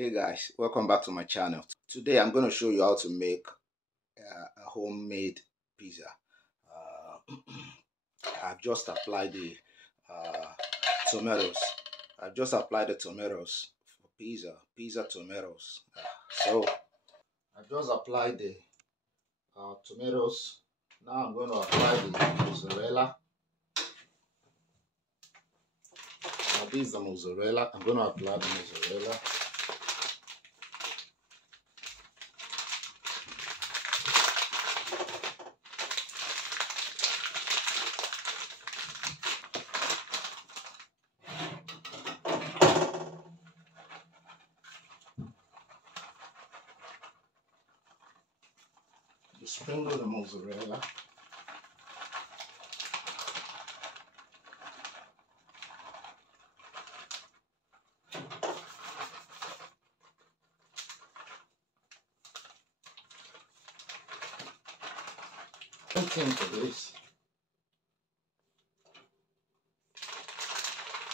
Hey guys, welcome back to my channel. Today I'm going to show you how to make a homemade pizza. I've just applied the tomatoes. I've just applied the tomatoes for pizza tomatoes. So I've just applied the tomatoes. Now I'm going to apply the mozzarella. Now this is the mozzarella. I'm going to apply the mozzarella. You sprinkle the mozzarella. Something for this.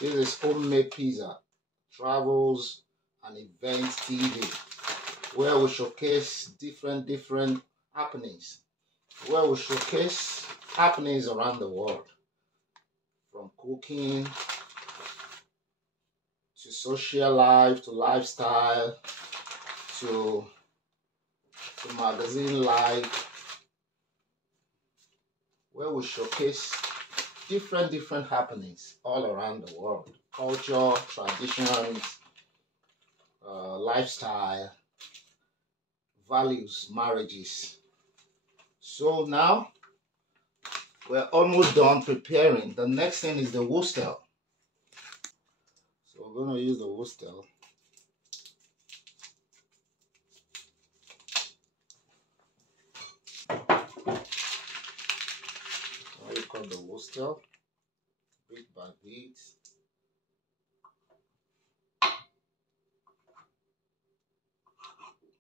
This is homemade pizza, travels and events TV, where we showcase different happenings, where we showcase happenings around the world, from cooking to social life to lifestyle to magazine life, where we showcase different happenings all around the world, culture, traditions, lifestyle, values, marriages. So now we're almost done preparing. The next thing is the wostel. So we're going to use the wostel. We cut the wostel bit by bit.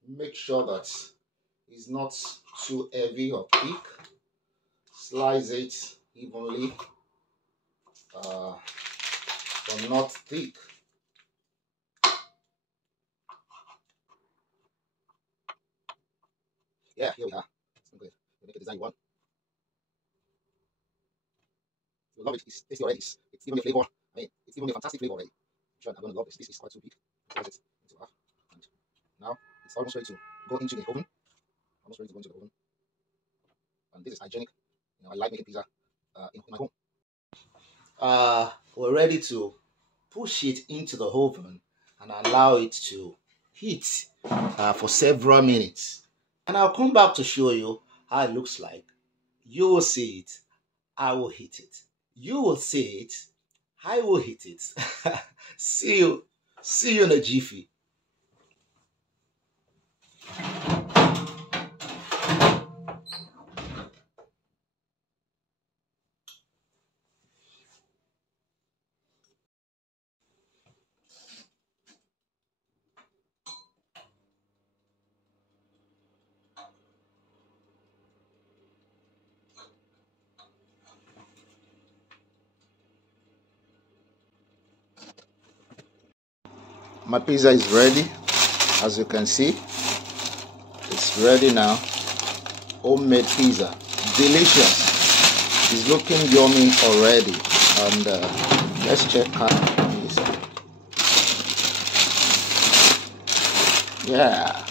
Make sure that it's not too heavy or thick. Slice it evenly, but not thick. Yeah, here we are. Okay, we make the design you want. You love it. It's tasty already. It's giving me a flavor. I mean, it's giving me a fantastic flavor already. I'm sure I'm going to love this. This is quite too big. Close it into half. And now it's almost ready to go into the oven. Almost ready to go into the oven. And this is hygienic. You know, I like making pizza in my home. We're ready to push it into the oven and allow it to heat for several minutes. And I'll come back to show you how it looks like. You will see it. I will hit it. You will see it. I will hit it. See you in a jiffy. My pizza is ready. As you can see, it's ready now. Homemade pizza, delicious. It's looking yummy already. And let's check out this. Yeah,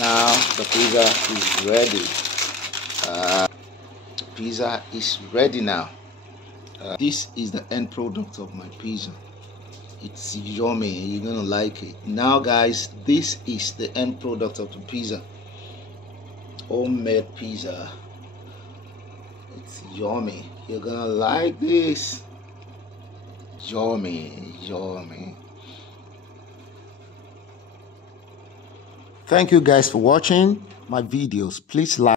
now the pizza is ready. Pizza is ready now. This is the end product of my pizza. It's yummy. You're gonna like it. Now guys, this is the end product of the pizza. Homemade pizza. It's yummy. You're gonna like this. Yummy. Thank you guys for watching my videos. Please like